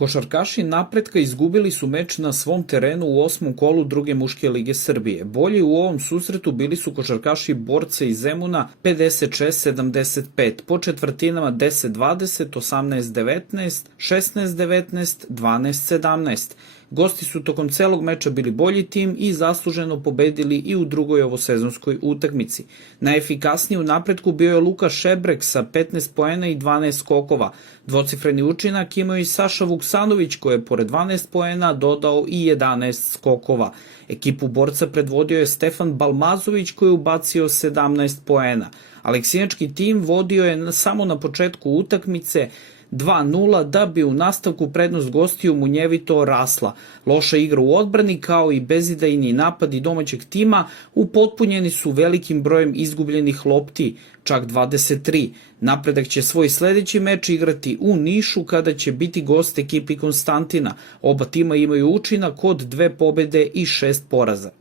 Košarkaši Napretka izgubili su meč na svom terenu u 8. kolu druge muške lige Srbije. Bolji u ovom susretu bili su košarkaši Borca iz Zemuna 56-75, po četvrtinama 10-20, 18-19, 16-19, 12-17. Gosti su tokom celog meča bili bolji tim i zasluženo pobedili i u drugoj ovosezonskoj utakmici. Najefikasniji u Napretku bio je Luka Šebrek sa 15 poena i 12 skokova. Dvocifreni učinak imao i Saša Vuksanović koji je pored 12 poena dodao i 11 skokova. Ekipu Borca predvodio je Stefan Balmazović koji je ubacio 17 poena. Aleksinački tim vodio je samo na početku utakmice 2-0 da bi u nastavku prednost gostiju munjevito rasla. Loša igra u odbrani kao i bezidejni napadi domaćeg tima upotpunjeni su velikim brojem izgubljenih lopti, čak 23. Napredak će svoj sledeći meč igrati u Nišu kada će biti gost ekipi Konstantina. Oba tima imaju učinak od 2 pobede i 6 poraza.